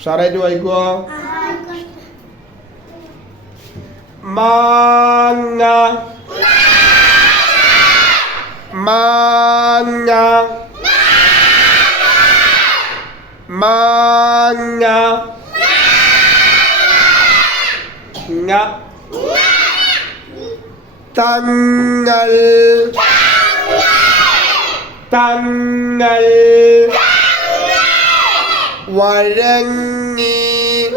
Share dua ego. Manga. Manga. Manga. Nga. Tanggal. Tanggal. Tanggal. വഴങ്ങി.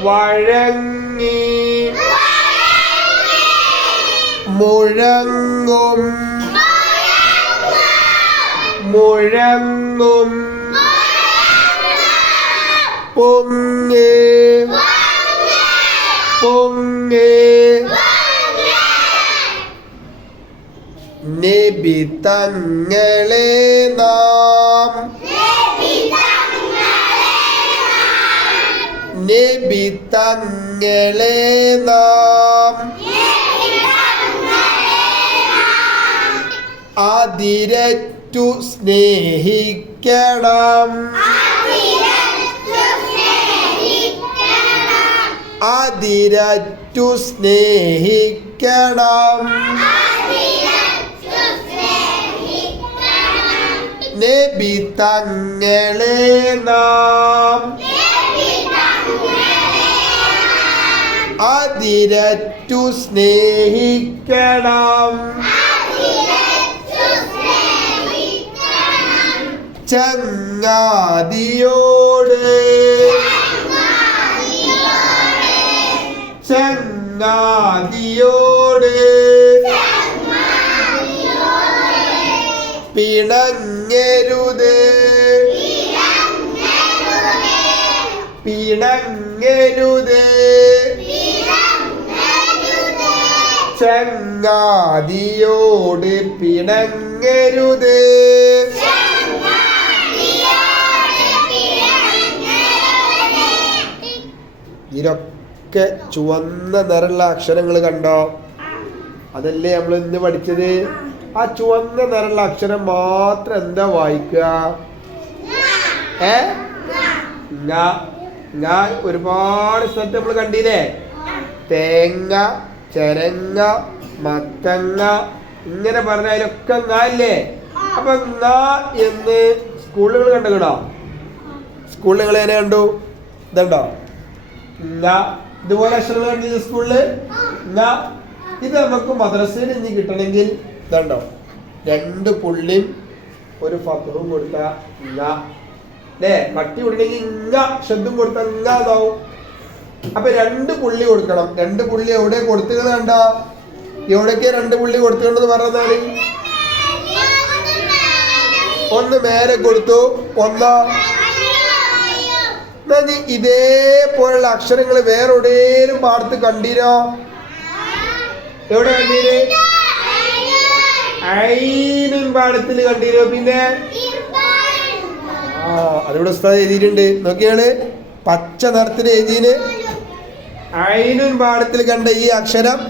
വഴങ്ങി. മുഴങ്ങും. മുഴങ്ങും. പൊങ്ങി. പൊങ്ങി. നബി തങ്ങളെ നാം നബി തങ്ങളെ നാം അതിരറ്റു സ്നേഹിക്കണം. അതിരറ്റു സ്നേഹിക്കണം. നബി തങ്ങളെ നാം അതിരറ്റു സ്നേഹിക്കണം. ചങ്ങാതിയോട്. ചങ്ങാതിയോട്. പിണങ്ങരുത്. പിണങ്ങരുത്. ചങ്ങാതിയോട് പിണങ്ങരുത്. ഇതിലൊക്കെ ചുവന്ന നിറമുള്ള അക്ഷരങ്ങൾ കണ്ടോ? അതല്ലേ നമ്മൾ ഇന്ന് പഠിച്ചത്? ആ ചുവന്ന നിറമുള്ള അക്ഷരം മാത്രം എന്താ വായിക്കുക? ഏ? ഒരുപാട് സ്ഥലത്ത് നമ്മൾ കണ്ടില്ലേ? തേങ്ങ ചെരങ്ങ മത്തങ്ങ ഇങ്ങനെ പറഞ്ഞ അതിലൊക്കെ ങ ഇല്ലേ അപ്പൊ എന്ന് സ്കൂളുകൾ കണ്ടുകിടോ സ്കൂളിൽ നിങ്ങൾ എങ്ങനെ കണ്ടു? ഇതുണ്ടോ? ഇതുപോലെ അക്ഷരങ്ങൾ കണ്ടില്ല സ്കൂളിൽ? ഇത് നമുക്ക് മദ്രസയിൽ ഇനി കിട്ടണമെങ്കിൽ ഇതുണ്ടോ? രണ്ട് പുള്ളിയും ഒരു ഫത്തറും കൊടുത്ത ഇങ്ങ അല്ലേ കട്ടി കൊടുക്കണമെങ്കിൽ ഇങ്ങ ശബ്ദം കൊടുത്ത ഇങ്ങ ഇതാവും. അപ്പൊ രണ്ട് പുള്ളി കൊടുക്കണം. രണ്ട് പുള്ളി എവിടെ കൊടുത്തുകൾ കണ്ട? എവിടേക്ക് രണ്ട് പുള്ളി കൊടുത്തുകൊണ്ടെന്ന് പറഞ്ഞതാണ് ഒന്ന് മേലെ കൊടുത്തു. ഒന്നോ? ഇതേപോലുള്ള അക്ഷരങ്ങൾ വേറെ എവിടെയും പാടത്ത് കണ്ടീരോ എവിടെ കണ്ടീര് ഐനും പാടത്തിൽ കണ്ടീരോ പിന്നെ? ആ അതിവിടെ ഉസ്താദ് എഴുതിയിട്ടുണ്ട്. നോക്കിയാണ് പച്ച നിറത്തിൽ എഴുതിയിന്. ഐനും പാഠത്തിൽ കണ്ട ഈ അക്ഷരം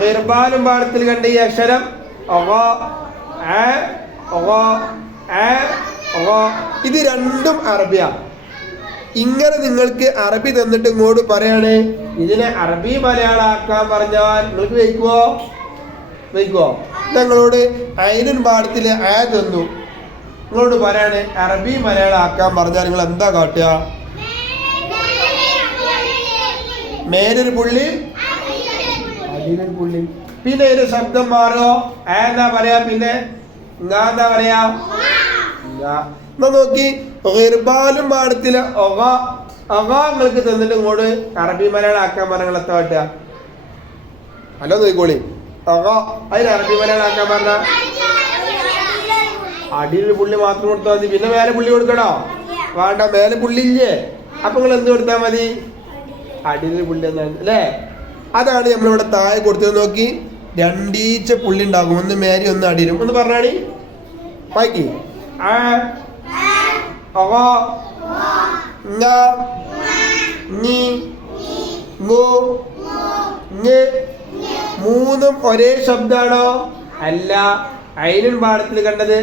ഗിർബാലും പാഠത്തിൽ കണ്ട ഈ അക്ഷരം. ഇത് രണ്ടും അറബിയാ. ഇങ്ങനെ നിങ്ങൾക്ക് അറബി തന്നിട്ട് ഇങ്ങോട്ട് പറയാണ്. ഇതിനെ അറബി മലയാളാക്കാൻ പറഞ്ഞാൽ നിങ്ങൾക്ക് വയ്ക്കുവോ? വയ്ക്കുവോ? ഞങ്ങളോട് അയിനും പാഠത്തിൽ ആ തന്നു. നിങ്ങളോട് പറയാണ് അറബി മലയാളം ആക്കാൻ പറഞ്ഞാൽ നിങ്ങൾ എന്താ കാട്ടുക? മേലൊരു പുള്ളി. പുള്ളി. പിന്നെ ഇതിന്റെ ശബ്ദം മാറോ? എന്താ പറയാ? പിന്നെ എന്താ പറയാ. എന്നാ നോക്കി. ഗിർബാലും പാടത്തിൽ ഒവ ഒവ നിങ്ങൾക്ക് തന്നിട്ട് ഇങ്ങോട്ട് അറബി മലയാളം ആക്കാൻ പറഞ്ഞ എത്ര കാട്ടുക ഹലോ നോക്കിക്കോളി. ഒവ അതിന് അറബി മലയാളം ആക്കാൻ പറഞ്ഞ? അടിയിൽ പുള്ളി മാത്രം കൊടുത്താൽ മതി. പിന്നെ മേലെ പുള്ളി കൊടുക്കണോ? വേണ്ട മേലെ പുള്ളി ഇല്ലേ? അപ്പൊ നിങ്ങൾ എന്ത് കൊടുത്താൽ മതി? അടിയിൽ പുള്ളി എന്നാണ് അല്ലേ? അതാണ് നമ്മളിവിടെ താഴെ കൊടുത്തത് നോക്കി. രണ്ടീച്ച പുള്ളി ഉണ്ടാകും. ഒന്ന് മേരി ഒന്ന് അടിയിലും. ഒന്ന് പറഞ്ഞാണി ആ. ഞ് മൂന്നും ഒരേ ശബ്ദാണോ? അല്ല. അയിനും പാടത്തിൽ കണ്ടത്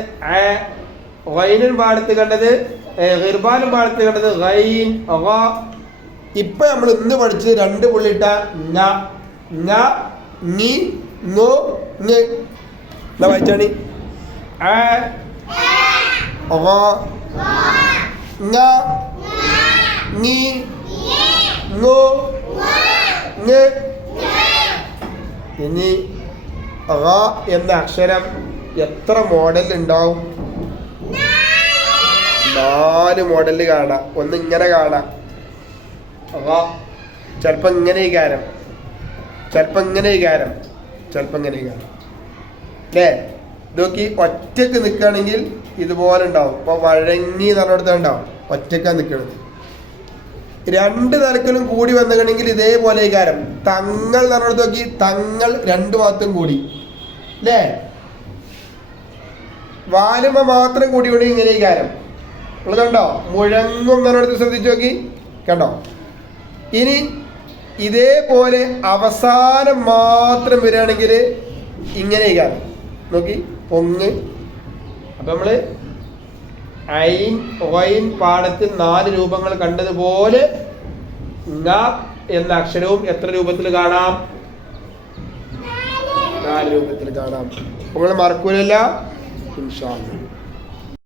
ഗൈനും പാടത്ത് കണ്ടത് ഗിർബാനും പാടത്ത് കണ്ടത് ഗൈൻ. ഇപ്പൊ നമ്മൾ ഇന്ന് പഠിച്ചത് രണ്ട് പുള്ളിട്ട എന്നാ വായിച്ചാണി. ng് ഇനി എന്ന അക്ഷരം എത്ര മോഡൽ ഉണ്ടാവും നാല് മോഡൽ കാണാം. ഒന്ന് ഇങ്ങനെ കാണാം. ചിലപ്പോ ഇങ്ങനെ വികാരം ചിലപ്പോ ഇങ്ങനെ വികാരം ചിലപ്പോ ഇങ്ങനെ വികാരം അല്ലേ ഇതൊക്കെ ഒറ്റയ്ക്ക് നിൽക്കുകയാണെങ്കിൽ ഇതുപോലെ ഉണ്ടാവും. ഇപ്പൊ വഴങ്ങി നടന്നിടത്ത് ഉണ്ടാവും. ഒറ്റക്കാ നിൽക്കുന്നത് രണ്ട് തലക്കലും കൂടി വന്നിട്ടുണ്ടെങ്കിൽ ഇതേപോലെ വികാരം തങ്ങൾ നടന്നിടത്ത് നോക്കി തങ്ങൾ രണ്ടു ഭാഗത്തും കൂടി. അല്ലേ വാലുമ മാത്രം കൂടി കൂടി ഇങ്ങനെ വികാരം നിങ്ങൾ കണ്ടോ? മുഴങ്ങും നടന്നിടത്ത് ശ്രദ്ധിച്ചു നോക്കി. കണ്ടോ? ഇനി ഇതേപോലെ അവസാനം മാത്രം വരികയാണെങ്കിൽ ഇങ്ങനെ വികാരം നോക്കി. പൊങ്ങ് അപ്പൊ നമ്മൾ ഐൻ ഒയിൻ പാടത്തിൽ നാല് രൂപങ്ങൾ കണ്ടതുപോലെ ങ എന്ന അക്ഷരവും എത്ര രൂപത്തിൽ കാണാം? നാല് രൂപത്തിൽ കാണാം. നിങ്ങൾ മറക്കൂലല്ല. ഇൻഷാ.